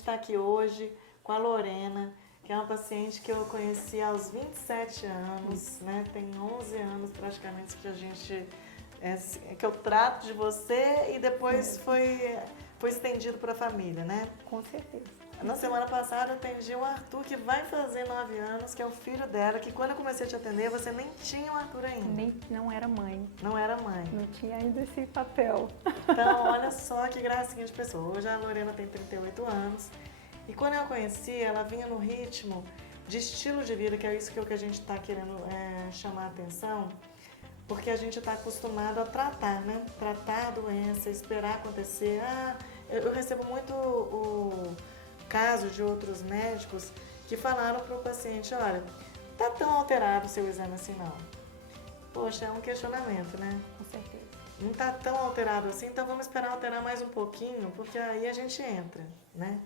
está aqui hoje com a Lorena, que é uma paciente que eu conheci aos 27 anos, né? Tem 11 anos praticamente que a gente que eu trato de você e depois foi estendido para a família, né? Com certeza. Na semana passada eu atendi o Arthur, que vai fazer 9 anos, que é o filho dela, que quando eu comecei a te atender, você nem tinha o Arthur ainda. Não era mãe. Não era mãe. Não tinha ainda esse papel. Então, olha só que gracinha de pessoa. Hoje a Lorena tem 38 anos. E quando eu a conheci, ela vinha no ritmo de estilo de vida, que é isso que a gente está querendo chamar a atenção, porque a gente está acostumado a tratar, né? Tratar a doença, esperar acontecer. Eu recebo muito o caso de outros médicos que falaram para o paciente, olha, tá tão alterado o seu exame assim não. Poxa, é um questionamento, né? Com certeza. Não tá tão alterado assim, então vamos esperar alterar mais um pouquinho, porque aí a gente entra, né?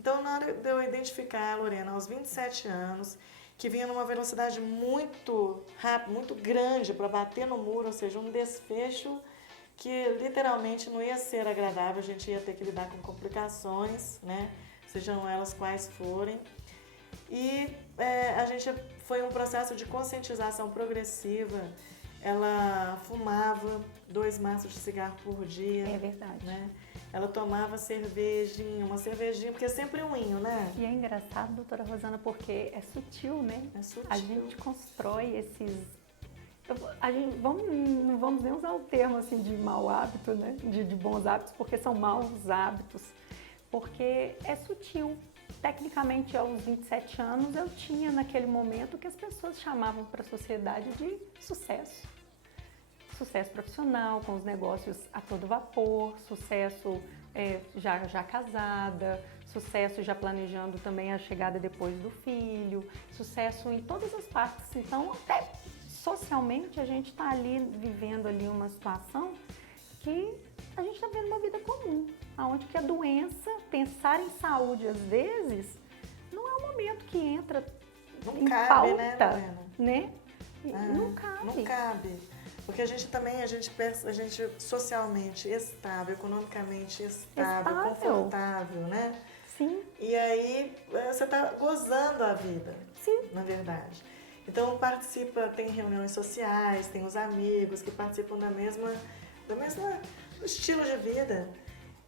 Então, na hora de eu identificar a Lorena aos 27 anos, que vinha numa velocidade muito rápida, muito grande para bater no muro, ou seja, um desfecho que literalmente não ia ser agradável, a gente ia ter que lidar com complicações, né? Sejam elas quais forem. E a gente foi um processo de conscientização progressiva. Ela fumava 2 maços de cigarro por dia. É verdade. Né? Ela tomava cervejinha, uma cervejinha, porque é sempre um vinho, né? E é engraçado, doutora Rosana, porque é sutil, né? É sutil. A gente constrói esses... não vamos nem usar o termo assim de mau hábito, né? De bons hábitos, porque são maus hábitos. Porque é sutil. Tecnicamente, aos 27 anos, eu tinha naquele momento que as pessoas chamavam para a sociedade de sucesso. Sucesso profissional, com os negócios a todo vapor, sucesso já casada, sucesso já planejando também a chegada depois do filho, sucesso em todas as partes. Então, até socialmente, a gente está ali vivendo ali uma situação que a gente está vendo uma vida comum, onde que a doença, pensar em saúde às vezes, não é o momento que entra em cabe, pauta, né? Não cabe. Não cabe. Porque a gente socialmente estável, economicamente estável, confortável, né? Sim. E aí você está gozando a vida, sim, na verdade. Então tem reuniões sociais, tem os amigos que participam do mesmo estilo de vida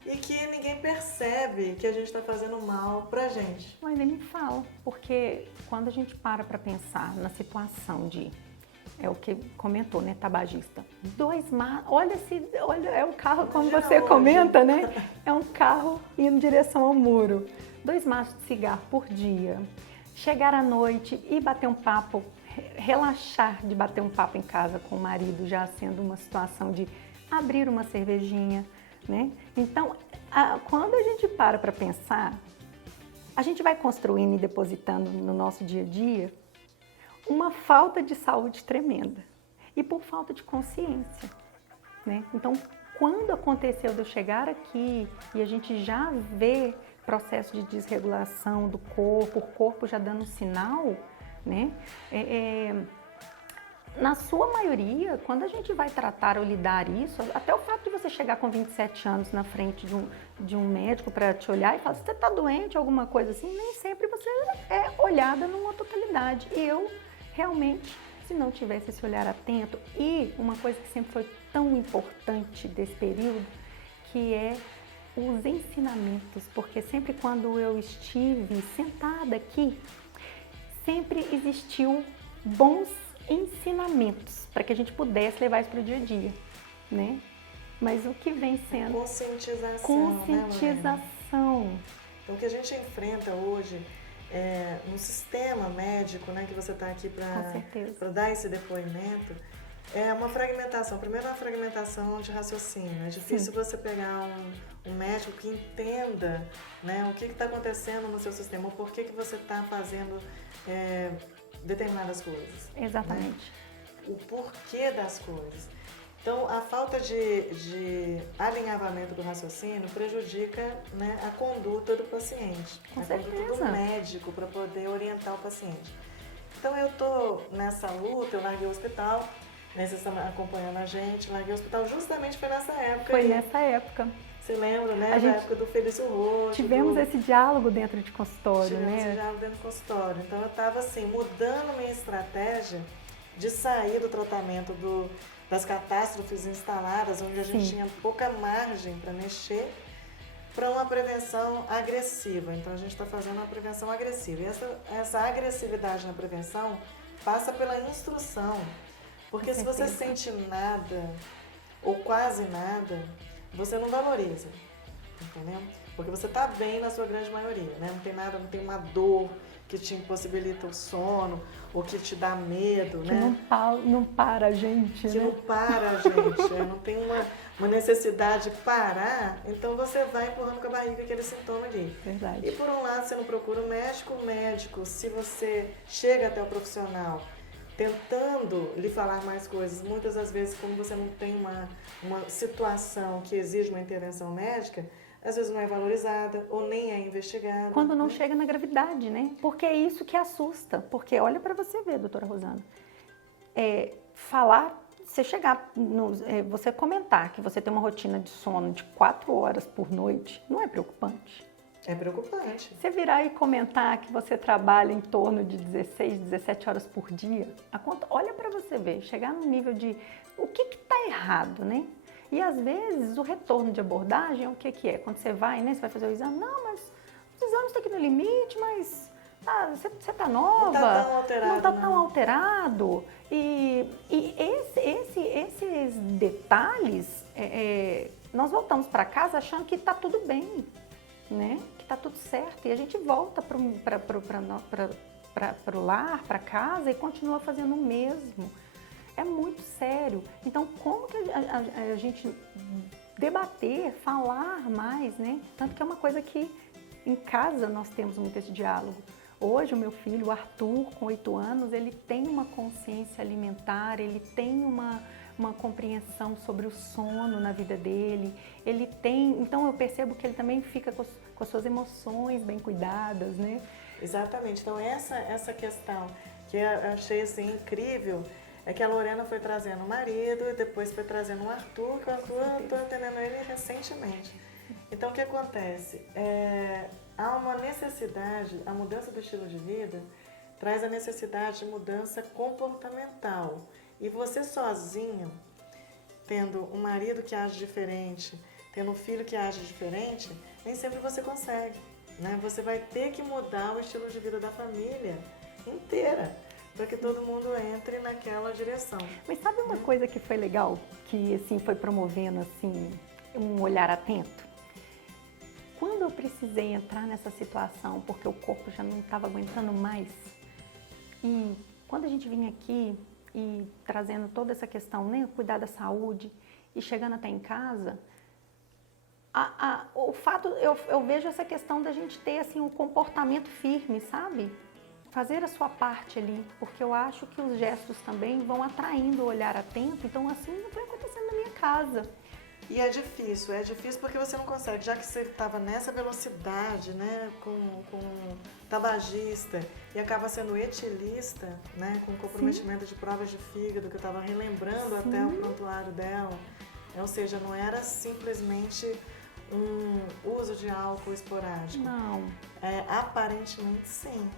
e que ninguém percebe que a gente está fazendo mal pra gente. Mas nem me fala, porque quando a gente para pensar na situação de, é o que comentou, né, tabagista, 2 maços, olha, é um carro, como você comenta, né, é um carro indo em direção ao muro, 2 maços de cigarro por dia, chegar à noite e bater um papo, relaxar de bater um papo em casa com o marido, já sendo uma situação de abrir uma cervejinha, né? Então, quando a gente para pensar, a gente vai construindo e depositando no nosso dia a dia uma falta de saúde tremenda e por falta de consciência, né? Então, quando aconteceu de eu chegar aqui e a gente já vê processo de desregulação do corpo, o corpo já dando sinal, né? Na sua maioria, quando a gente vai tratar ou lidar isso, até o fato de você chegar com 27 anos na frente de um médico para te olhar e falar, você está doente, alguma coisa assim, nem sempre você é olhada numa totalidade. E eu, realmente, se não tivesse esse olhar atento, e uma coisa que sempre foi tão importante desse período, que é os ensinamentos, porque sempre quando eu estive sentada aqui, sempre existiu bons ensinamentos para que a gente pudesse levar isso para o dia a dia, né? Mas o que vem sendo conscientização. Né, então, o que a gente enfrenta hoje no sistema médico, né, que você está aqui para dar esse depoimento, é uma fragmentação. Primeiro, uma fragmentação de raciocínio. É difícil você pegar um médico que entenda, né, o que está acontecendo no seu sistema, o porquê que você está fazendo determinadas coisas. Exatamente. Né? O porquê das coisas. Então, a falta de alinhavamento do raciocínio prejudica, né, a conduta do paciente, conduta do médico para poder orientar o paciente. Então, eu estou nessa luta, eu larguei o hospital, né, vocês estão acompanhando a gente, larguei o hospital justamente foi nessa época. Foi nessa época. Você lembra, né? A Da gente época do Felício Roxo. tivemos esse diálogo dentro de consultório, Tivemos esse né? diálogo dentro do consultório. Então eu estava assim, mudando minha estratégia de sair do tratamento das catástrofes instaladas, onde a gente Sim. tinha pouca margem para mexer, para uma prevenção agressiva. Então a gente está fazendo uma prevenção agressiva. E essa agressividade na prevenção passa pela instrução. Porque se você sente nada ou quase nada, você não valoriza, entendeu? Porque você está bem na sua grande maioria, né? Não tem nada, não tem uma dor que te impossibilita o sono ou que te dá medo, Que né? não para a gente, Que né? não para a gente, não tem uma necessidade de parar, então você vai empurrando com a barriga aquele sintoma ali. Verdade. E por um lado você não procura o médico, se você chega até o profissional tentando lhe falar mais coisas, muitas das vezes como você não tem uma situação que exige uma intervenção médica, às vezes não é valorizada ou nem é investigada. Quando não né? chega na gravidade, né? Porque é isso que assusta. Porque olha para você ver, doutora Rosana, você chegar, você comentar que você tem uma rotina de sono de 4 horas por noite, não é preocupante? É preocupante. Você virar e comentar que você trabalha em torno de 16, 17 horas por dia, olha para você ver, chegar no nível de o que está errado, né? E às vezes o retorno de abordagem, o que é? Quando você vai, né? Você vai fazer o exame, não, mas os exames estão aqui no limite, mas você está nova, não está tão alterado. E esses detalhes, nós voltamos para casa achando que está tudo bem, né? Que está tudo certo. E a gente volta para o lar, para casa e continua fazendo o mesmo. É muito sério. Então, como que a gente debater, falar mais, né? Tanto que é uma coisa que em casa nós temos muito esse diálogo. Hoje o meu filho, o Arthur, com 8 anos, ele tem uma consciência alimentar, ele tem uma compreensão sobre o sono na vida dele, então eu percebo que ele também fica com as suas emoções bem cuidadas, né? Exatamente. Então essa questão que eu achei assim incrível é que a Lorena foi trazendo o marido e depois foi trazendo o Arthur, que o Arthur eu estou entendendo ele recentemente. Então o que acontece? Há uma necessidade, a mudança do estilo de vida traz a necessidade de mudança comportamental. E você sozinho, tendo um marido que age diferente, tendo um filho que age diferente, nem sempre você consegue, né? Você vai ter que mudar o estilo de vida da família inteira, para que todo mundo entre naquela direção. Mas sabe uma coisa que foi legal, que assim foi promovendo assim um olhar atento? Quando eu precisei entrar nessa situação, porque o corpo já não estava aguentando mais, e quando a gente vinha aqui e trazendo toda essa questão, né, cuidar da saúde e chegando até em casa, o fato, eu vejo essa questão da gente ter assim um comportamento firme, sabe? Fazer a sua parte ali, porque eu acho que os gestos também vão atraindo o olhar atento, então assim não foi acontecendo na minha casa. E é difícil porque você não consegue, já que você estava nessa velocidade, né, com tabagista e acaba sendo etilista, né, com comprometimento de provas de fígado, que eu estava relembrando até o prontuário dela, ou seja, não era simplesmente um uso de álcool esporádico. Não. Aparentemente sim,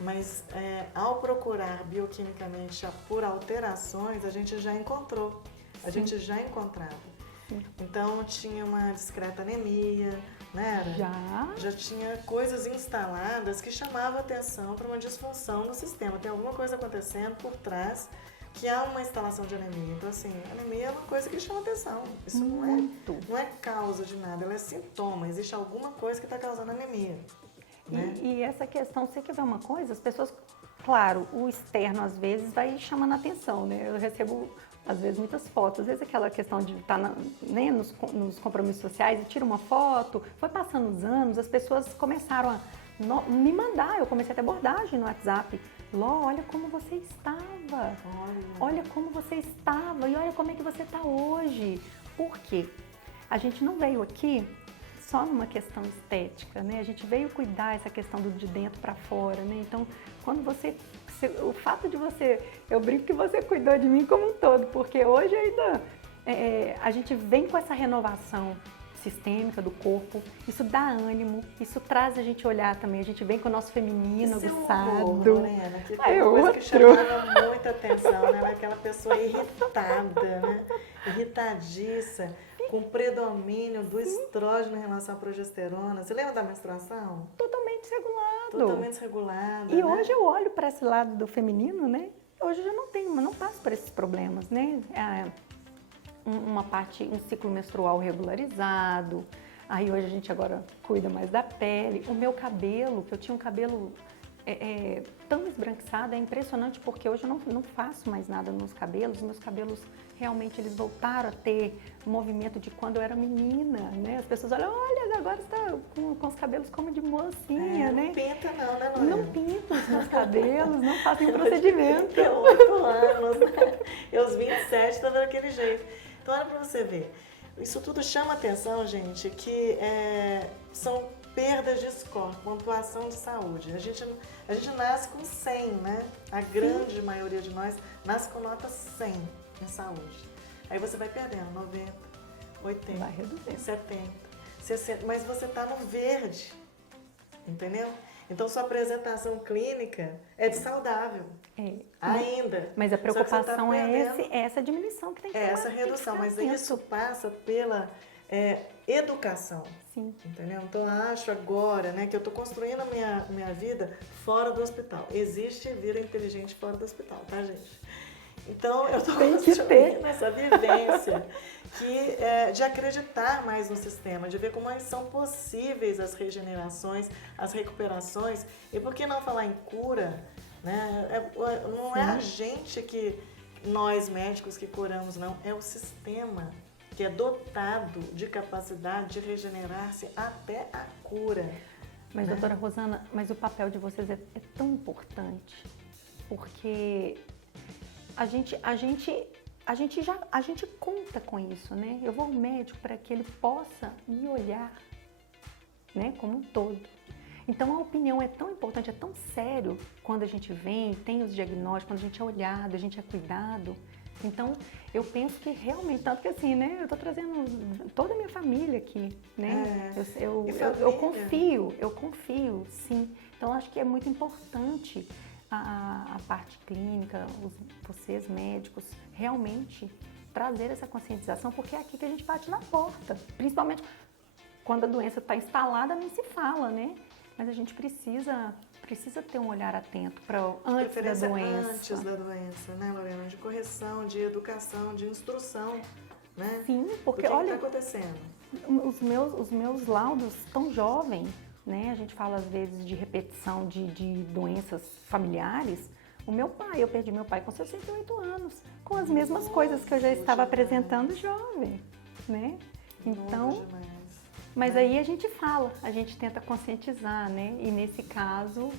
mas ao procurar bioquimicamente por alterações, a gente já encontrou, a gente já encontrava. Então tinha uma discreta anemia, né? Já tinha coisas instaladas que chamavam atenção para uma disfunção no sistema. Tem alguma coisa acontecendo por trás que há uma instalação de anemia. Então assim, anemia é uma coisa que chama atenção. Isso não é causa de nada, ela é sintoma. Existe alguma coisa que está causando anemia. Né? E essa questão, você quer ver uma coisa? As pessoas, claro, o externo às vezes vai chamando a atenção, né? Eu recebo às vezes muitas fotos, às vezes aquela questão de estar nos compromissos sociais e tira uma foto, foi passando os anos, as pessoas começaram a me mandar, eu comecei a ter abordagem no WhatsApp. Ló, olha como você estava, olha como você estava e olha como é que você está hoje. Por quê? A gente não veio aqui só numa questão estética, né? A gente veio cuidar essa questão do de dentro para fora, né? Então, quando o fato de eu brinco que você cuidou de mim como um todo, porque hoje ainda a gente vem com essa renovação sistêmica do corpo, isso dá ânimo, isso traz a gente olhar também, a gente vem com o nosso feminino aguçado. Lorena, que tem uma coisa que chamava muita atenção, né? Era aquela pessoa irritada, né? Irritadiça, com predomínio do estrógeno em relação à progesterona. Você lembra da menstruação? Totalmente desregulado. Totalmente desregulada. E né? hoje eu olho para esse lado do feminino, né? Hoje eu já não passo por esses problemas, né? Um ciclo menstrual regularizado. Aí hoje a gente agora cuida mais da pele. O meu cabelo, que eu tinha um cabelo tão esbranquiçado, é impressionante porque hoje eu não faço mais nada nos cabelos. Meus cabelos realmente eles voltaram a ter movimento de quando eu era menina, né? As pessoas olham, olha, agora você está com os cabelos como de mocinha, né? Não pinta não, né, Lorena? Não pinto os meus cabelos, não faço nenhum procedimento. Eu 8 anos, né? Eu aos 27 estava daquele jeito. Então olha para você ver. Isso tudo chama atenção, gente, que são perdas de score, pontuação de saúde. A gente nasce com 100, né? A grande maioria de nós nasce com nota 100 em saúde. Aí você vai perdendo 90, 80, vai reduzindo. 70, 60, mas você está no verde, entendeu? Então sua apresentação clínica é de saudável, ainda. Mas a preocupação tá é essa diminuição que tem que ter. Essa redução, mas isso passa pela educação. Sim. Entendeu? Então, eu acho agora, né, que eu estou construindo a minha vida fora do hospital. Existe vida inteligente fora do hospital, tá, gente? Então, eu estou construindo essa vivência de acreditar mais no sistema, de ver como são possíveis as regenerações, as recuperações. E por que não falar em cura? Né? Não é a gente nós médicos que curamos, não. É o sistema que é dotado de capacidade de regenerar-se até a cura. Mas, doutora Rosana, mas o papel de vocês é tão importante, porque a gente conta com isso, né? Eu vou ao médico para que ele possa me olhar, né, como um todo. Então a opinião é tão importante, é tão sério quando a gente vem, tem os diagnósticos, quando a gente é olhado, a gente é cuidado. Então, eu penso que realmente, tanto que assim, né, eu tô trazendo toda a minha família aqui, né? Eu confio, sim. Então, acho que é muito importante a parte clínica, vocês médicos, realmente trazer essa conscientização, porque é aqui que a gente bate na porta. Principalmente quando a doença está instalada, nem se fala, né? Mas a gente precisa ter um olhar atento para antes da doença. Antes da doença, né, Lorena? De correção, de educação, de instrução, né? Sim, porque olha, o que está acontecendo? Os meus laudos tão jovens, né? A gente fala às vezes de repetição de doenças familiares. Eu perdi meu pai com 68 anos, com as mesmas coisas que eu já estava apresentando jovem, né? Então, mas aí a gente fala, a gente tenta conscientizar, né? E nesse caso,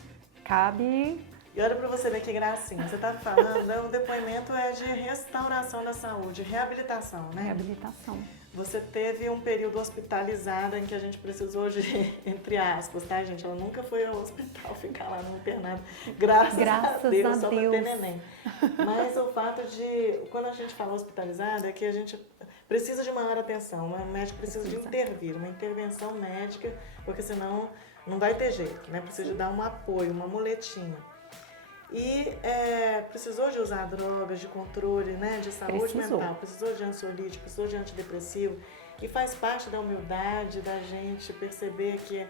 cabe... E olha para você ver que gracinha, você está falando, o depoimento é de restauração da saúde, reabilitação, né? Reabilitação. Você teve um período hospitalizado em que a gente precisou de, entre aspas, tá, gente? Ela nunca foi ao hospital ficar lá no internado, graças a Deus, só para ter neném. Mas o fato de, quando a gente fala hospitalizado, é que a gente precisa de maior atenção, o médico precisa de intervir, uma intervenção médica, porque senão não vai ter jeito, né? Precisa de dar um apoio, uma muletinha. E precisou de usar drogas de controle, né, de saúde mental, precisou de ansiolítico, precisou de antidepressivo. E faz parte da humildade da gente perceber que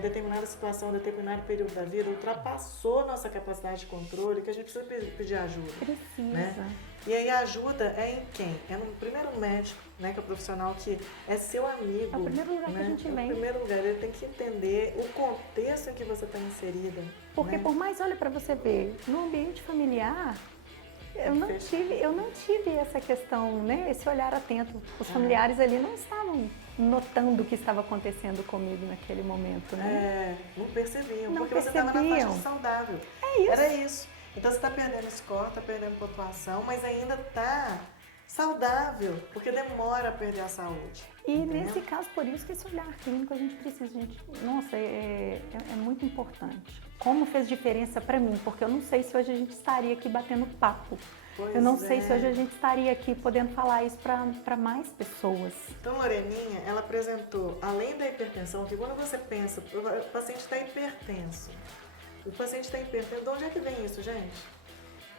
determinada situação, determinado período da vida ultrapassou nossa capacidade de controle, que a gente precisa pedir ajuda. Precisa. Né? E aí a ajuda é em quem? É no primeiro médico, né, que é o profissional que é seu amigo. É o primeiro lugar, né, que a gente vem. É o primeiro lugar, ele tem que entender o contexto em que você está inserida. Porque, né? Por mais, olha para você ver, no ambiente familiar, eu não tive essa questão, né, esse olhar atento. Os familiares ali não estavam notando o que estava acontecendo comigo naquele momento, né? Não percebiam, não porque percebiam. Você estava na faixa saudável. É isso. Era isso. Então você está perdendo score, está perdendo pontuação, mas ainda está saudável, porque demora a perder a saúde. E nesse caso, por isso que esse olhar clínico a gente precisa, gente. Nossa, é muito importante. Como fez diferença para mim, porque eu não sei se hoje a gente estaria aqui batendo papo. Eu não sei se hoje a gente estaria aqui podendo falar isso para mais pessoas. Então, Loreninha, ela apresentou, além da hipertensão, que quando você pensa, o paciente está hipertenso. O paciente está hipertenso, de onde é que vem isso, gente?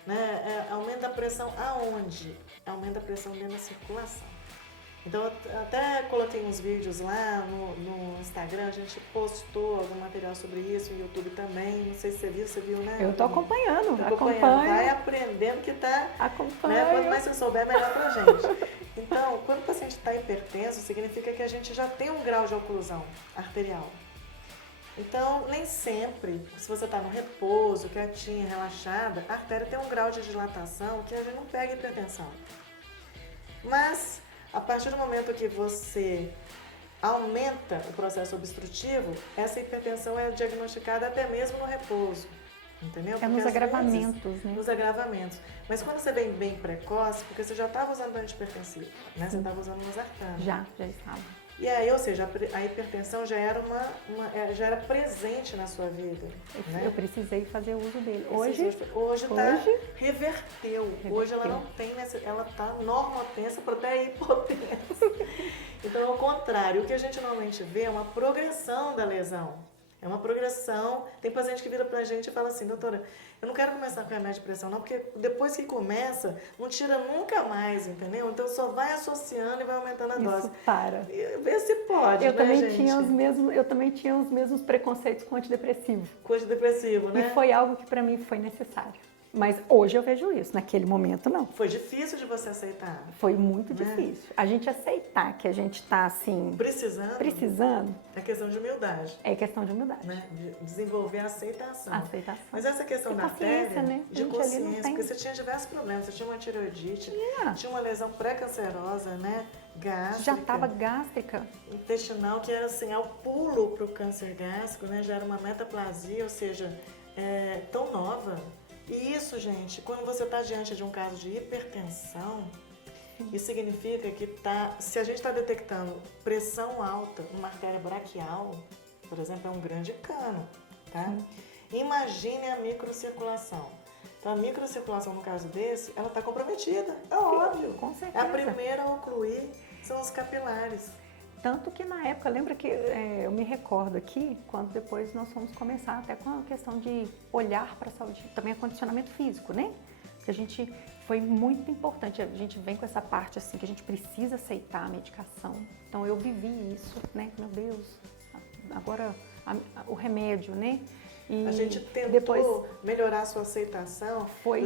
Né? Aumento da pressão aonde? Aumenta a pressão dentro da circulação. Então, eu até coloquei uns vídeos lá no Instagram, a gente postou algum material sobre isso, no YouTube também, não sei se você viu, né? Eu tô acompanhando, acompanho. Vai aprendendo que tá... Acompanho. Né? Quanto mais você souber, melhor pra gente. Então, quando o paciente está hipertenso, significa que a gente já tem um grau de oclusão arterial. Então, nem sempre, se você está no repouso, quietinha, relaxada, a artéria tem um grau de dilatação que a gente não pega hipertensão. Mas, a partir do momento que você aumenta o processo obstrutivo, essa hipertensão é diagnosticada até mesmo no repouso, entendeu? Nos agravamentos, né? Nos agravamentos. Mas quando você vem bem precoce, porque você já estava usando antihipertensivo, né? Você estava usando losartano. Já estava. E aí, ou seja, a hipertensão já era presente na sua vida. Né? Eu precisei fazer uso dele. Hoje reverteu. Hoje ela não tem, ela está normotensa para até hipotensa. Então, ao contrário, o que a gente normalmente vê é uma progressão da lesão. É uma progressão. Tem paciente que vira pra gente e fala assim, doutora, eu não quero começar com remédio de pressão não, porque depois que começa, não tira nunca mais, entendeu? Então só vai associando e vai aumentando a dose. Isso para. Vê se pode, eu né, também gente? Eu também tinha os mesmos preconceitos com antidepressivo. Com antidepressivo, né? E foi algo que pra mim foi necessário. Mas hoje eu vejo isso, naquele momento não. Foi difícil de você aceitar? Foi muito difícil. A gente aceitar que a gente tá assim... Precisando. É questão de humildade. É questão de humildade. Né? De desenvolver a aceitação. Aceitação. Mas essa questão da artéria, né? de consciência, porque você tinha diversos problemas. Você tinha uma tireoidite, tinha uma lesão pré-cancerosa, né? Gástrica. Já estava gástrica. Intestinal, que era assim, ao pulo para o câncer gástrico, né? Já era uma metaplasia, ou seja, tão nova. E isso, gente, quando você está diante de um caso de hipertensão, isso significa que se a gente está detectando pressão alta numa artéria braquial, por exemplo, é um grande cano, tá? Imagine a microcirculação. Então, a microcirculação, no caso desse, ela está comprometida, é óbvio. Com certeza. A primeira a ocluir são os capilares. Tanto que na época, lembra que eu me recordo aqui, quando depois nós fomos começar até com a questão de olhar para a saúde, também acondicionamento físico, né? Que a gente foi muito importante, a gente vem com essa parte assim, que a gente precisa aceitar a medicação. Então eu vivi isso, né? Meu Deus, agora o remédio, né? E a gente tentou melhorar a sua aceitação,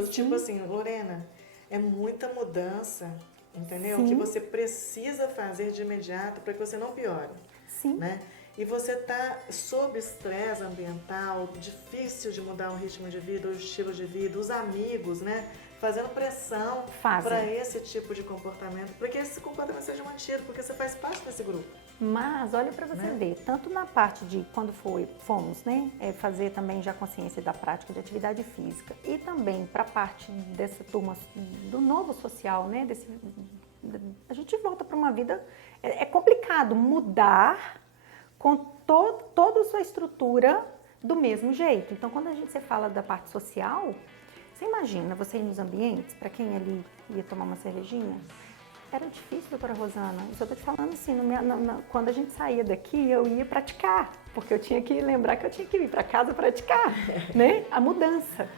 tipo assim, Lorena, é muita mudança. Entendeu? Sim. Que você precisa fazer de imediato para que você não piore. Sim. Né? E você está sob estresse ambiental, difícil de mudar o ritmo de vida, o estilo de vida, os amigos, né? Fazendo pressão para esse tipo de comportamento, para que esse comportamento seja mantido, porque você faz parte desse grupo. Mas olha para você ver, tanto na parte de quando fomos, né, fazer também já consciência da prática de atividade física e também para a parte dessa turma do novo social, né, a gente volta para uma vida, é complicado mudar com toda a sua estrutura do mesmo jeito. Então, quando você fala da parte social, você imagina você ir nos ambientes, para quem ali ia tomar uma cervejinha, era difícil, doutora Rosana. Isso eu estou te falando assim, quando a gente saía daqui, eu ia praticar, porque eu tinha que lembrar que eu tinha que ir para casa praticar, né? A mudança.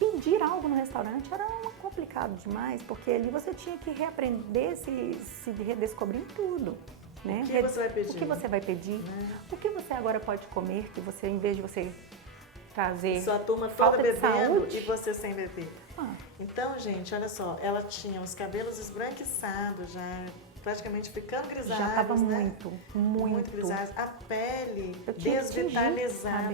Pedir algo no restaurante era complicado demais, porque ali você tinha que reaprender, se redescobrir em tudo. Né? O que você vai pedir? O que você vai pedir? O que você agora pode comer, que você, em vez de você trazer sua turma toda bebendo e você sem beber. Então, gente, olha só, ela tinha os cabelos esbranquiçados, já praticamente ficando grisalhos, já estava né? muito grisalhos. A pele desvitalizada,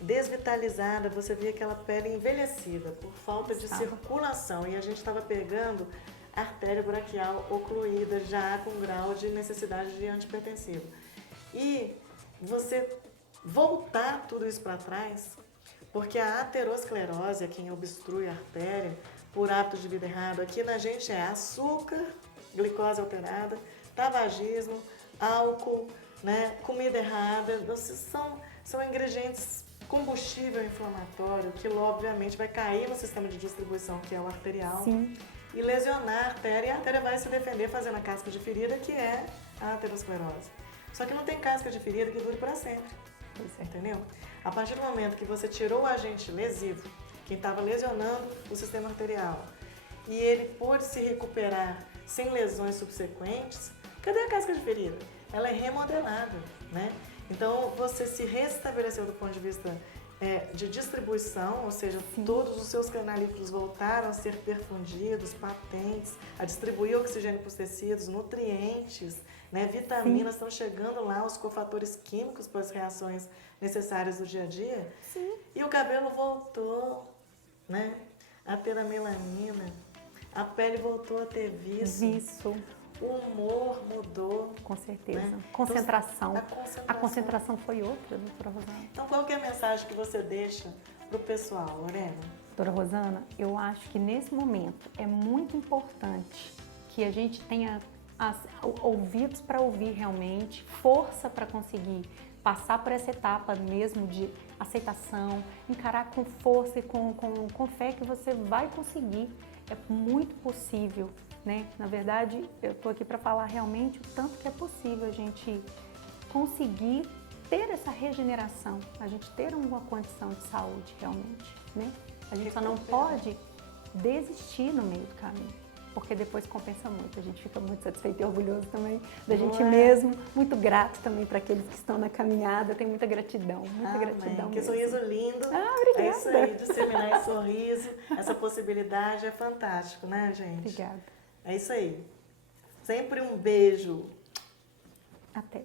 desvitalizada, você via aquela pele envelhecida por falta de circulação. E a gente estava pegando artéria braquial ocluída, já com grau de necessidade de antihipertensivo. E você voltar tudo isso para trás, porque a aterosclerose é quem obstrui a artéria, por hábito de vida errado. Aqui na gente é açúcar, glicose alterada, tabagismo, álcool, né, comida errada. São ingredientes combustível inflamatório que obviamente vai cair no sistema de distribuição, que é o arterial. Sim. E lesionar a artéria, e a artéria vai se defender fazendo a casca de ferida, que é a aterosclerose. Só que não tem casca de ferida que dure para sempre, entendeu? A partir do momento que você tirou o agente lesivo, quem estava lesionando o sistema arterial, e ele pôde se recuperar sem lesões subsequentes, cadê a casca de ferida? Ela é remodelada, né? Então, você se restabeleceu do ponto de vista de distribuição, ou seja, todos os seus canalículos voltaram a ser perfundidos, patentes, a distribuir oxigênio para os tecidos, nutrientes, né, vitaminas estão chegando lá, os cofatores químicos para as reações necessárias do dia a dia. Sim. E o cabelo voltou, né, a ter a melanina, a pele voltou a ter viço. O humor mudou. Com certeza. Né? Concentração. Então, a concentração foi outra, doutora Rosana. Então, qual que é a mensagem que você deixa para o pessoal, Lorena? Doutora Rosana, eu acho que nesse momento é muito importante que a gente tenha ouvidos para ouvir realmente, força para conseguir passar por essa etapa mesmo de aceitação, encarar com força e com fé que você vai conseguir. É muito possível, né? Na verdade, eu estou aqui para falar realmente o tanto que é possível a gente conseguir ter essa regeneração, a gente ter uma condição de saúde realmente, né? A gente só não pode desistir no meio do caminho, porque depois compensa muito, a gente fica muito satisfeito e orgulhoso também da gente mesmo, muito grato também para aqueles que estão na caminhada, tem muita gratidão, gratidão que mesmo. sorriso lindo. Obrigada. É isso aí, disseminar esse sorriso, essa possibilidade é fantástico, né, gente? Obrigada. É isso aí. Sempre um beijo. Até.